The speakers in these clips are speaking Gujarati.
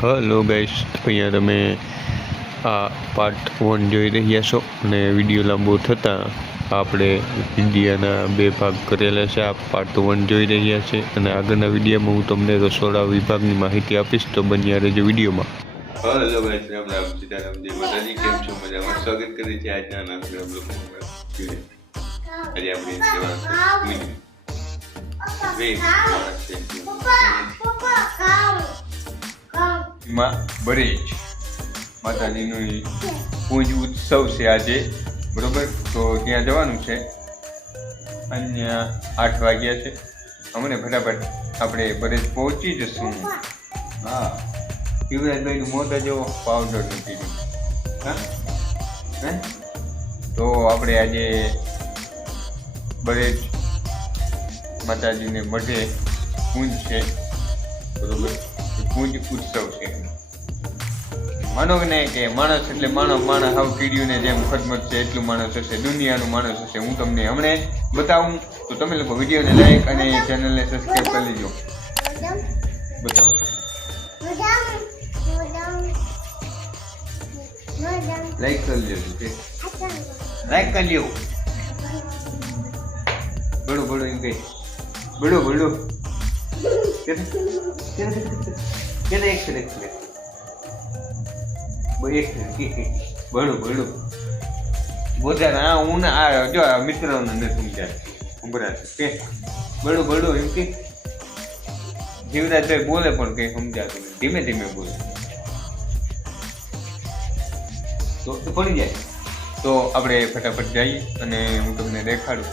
હલો ગાઈસ, અહીંયા તમે આ પાર્ટ 1 જોઈ રહ્યા છો અને વિડીયો લાંબો થતાં આપણે ઇન્ડિયાના 2 ભાગ કરેલા છે. આ પાર્ટ 1 જોઈ રહ્યા છે અને આગળના વિડીયોમાં હું તમને રસોડા વિભાગની માહિતી આપીશ, તો બન્યા રહેજો વિડીયોમાં. હલો ગાઈસ, રામ રામ, સીતારામ, જય માતાજી. કેમ છો? મજામાં? સ્વાગત કરીએ છીએ આજના નવા બ્લોગમાં. આજે આપણે માં બરેજ માતાજીનું પૂજ ઉત્સવ છે આજે, બરોબર? તો ત્યાં જવાનું છે. અહીંયા 8 વાગ્યા છે. અમને ફટાફટ આપણે બરેજ પહોંચી જશું. હા, યુવરાજભાઈનું મોત જેવો પાવડર નથી. હા, તો આપણે આજે બરેજ માતાજીને મઢે પૂંજ છે, બરોબર? પૂંજ ઉત્સવ છે. માનો કે નહીં કે માણસ એટલે માણસ હાવ કીડીઓને જેમ ખદમત છે એટલું માણસ હશે, દુનિયાનું માણસ હશે. હું તમને હમણે બતાવું, તો તમે લોકો વિડીયોને લાઈક અને ચેનલને સબસ્ક્રાઈબ કરી લેજો. બતાવો, લાઈક કરી લેજો, લાઈક કરી લેવું. બડું બડું એમ કઈ બડું બડું બડું બોધા હું આ જો મિત્રોને નથી સમજાય કે બડું બડું એમ કે જીવરાજભાઈ બોલે પણ કઈ સમજાતું નહીં, ધીમે ધીમે બોલે તો પડી જાય. તો આપણે ફટાફટ જઈએ અને હું તમને દેખાડું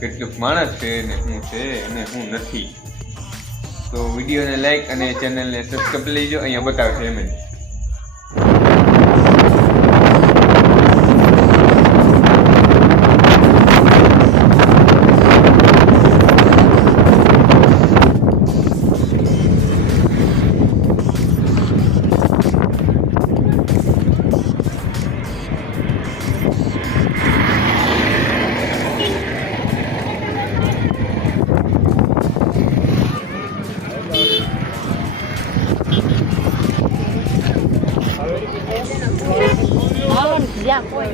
કેટલુંક માણસ છે ને શું છે અને શું નથી. તો વિડીયોને લાઈક અને ચેનલને સબસ્ક્રાઈબ લેજો. અહીંયા બતાવશે એમ જ. Ya fue.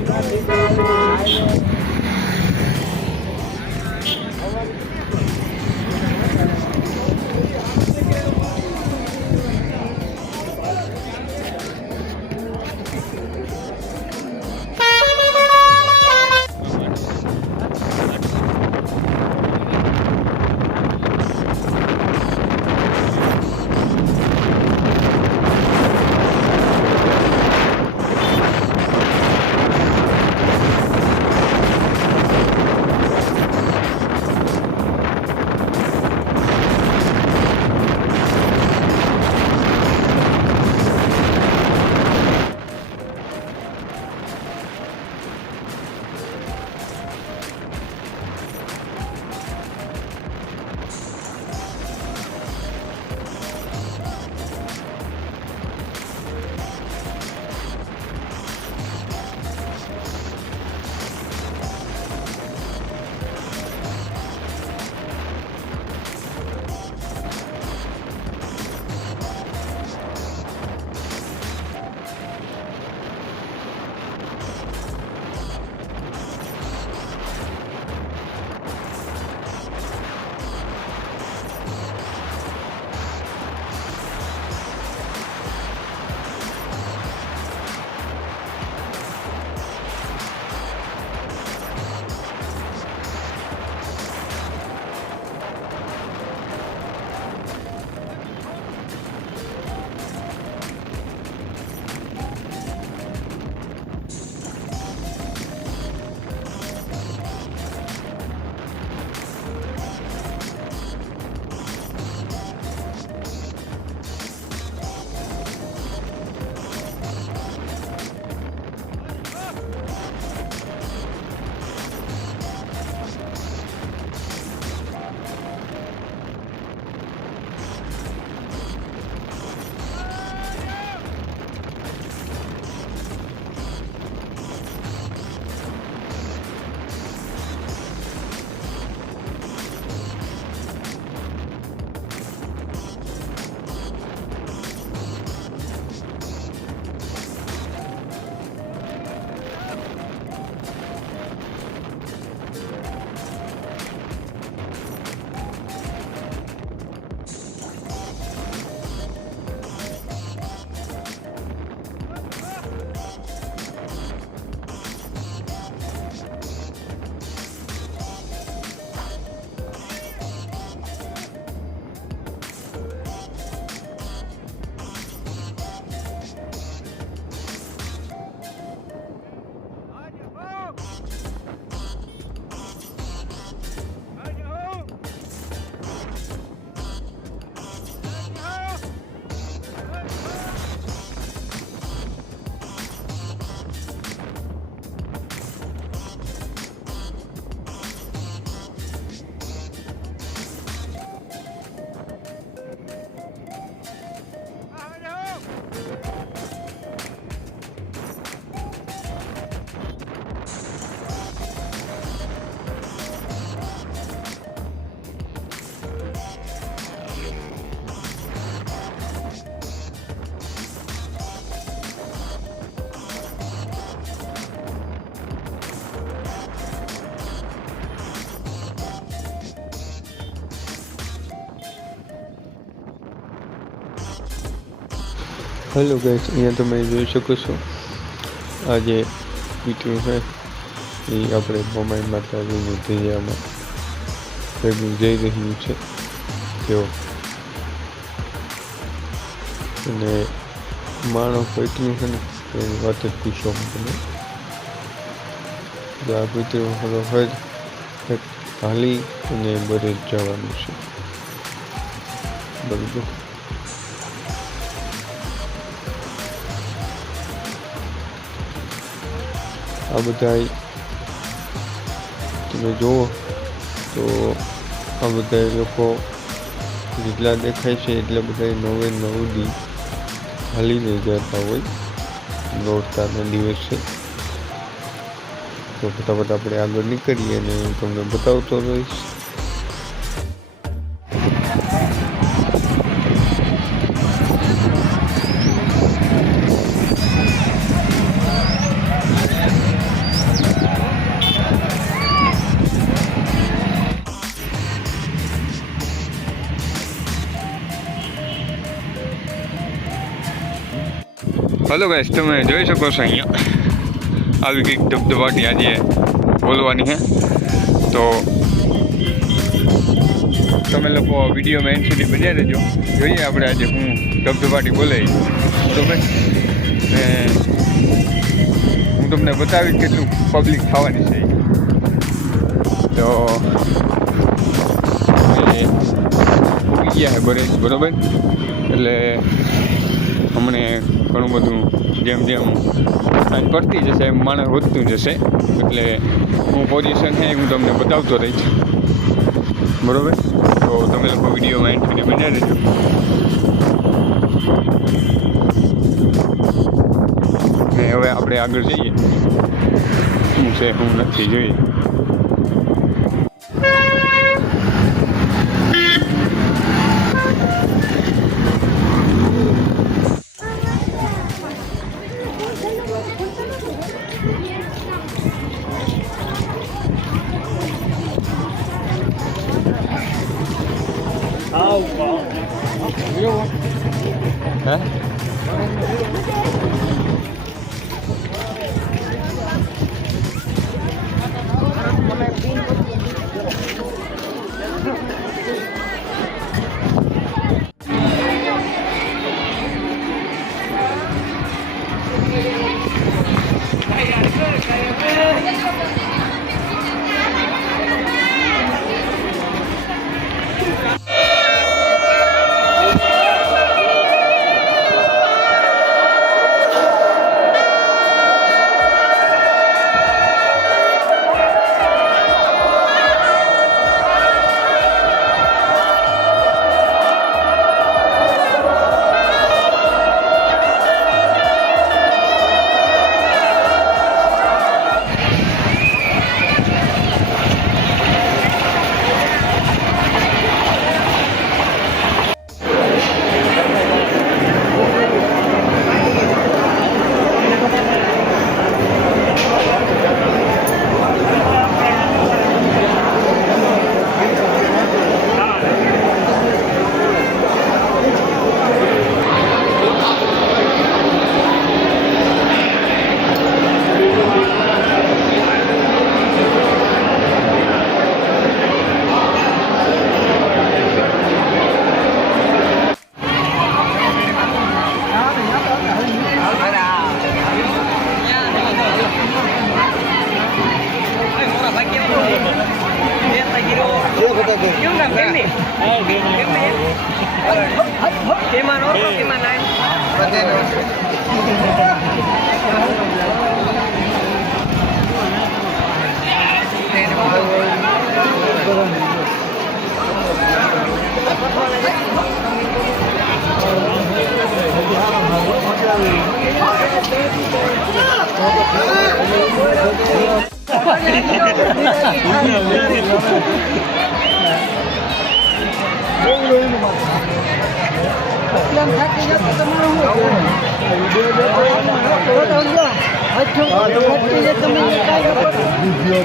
હેલો ગાઈસ, અહીંયા તમે જોઈ શકો છો આ જે કૂતરું છે એ આપણે મમાઈ માતાજીની ધૈયામાં ભેગું જઈ રહ્યું છે તેઓ અને માણસ એટલું છે ને એની વાત જ પૂછો તમે આ કૂતરું હરોહર હાલી અને બરે જવાનું છે બરાબર. આ બધા તમે જુઓ તો આ બધા લોકો જેટલા દેખાય છે એટલા બધા 9 દી હાલીને જતા હોય નોરતાના દિવસે. તો ફટાફટ આપણે આગળ નીકળીએ અને હું તમને બતાવતો રહીશ. હલો ગાઈસ, તમે જોઈ શકો છો અહીંયા આવી કંઈક ધબધબાટી આજે બોલવાની છે. તો તમે લોકો વિડીયોમાં એન્ડ સુધી બન્યા રહેજો. જોઈએ આપણે આજે હું ધબધબાટી બોલે બરાબર. ને હું તમને બતાવીશ કેટલું પબ્લિક થવાની છે. તો ઉગી ગયા છે બરાબર. એટલે હમણે ઘણું બધું જેમ જેમ સાંજ પડતી જશે એમ માણસ વધતું જશે. એટલે હું પોઝિશન છે હું તમને બતાવતો રહીશ બરાબર. તો તમે લોકો વિડીયોમાં એન્ડ સુધી બન્યા રહેજો. ને હવે આપણે આગળ જઈએ શું છે શું નથી જોઈએ. Hả?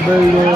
Video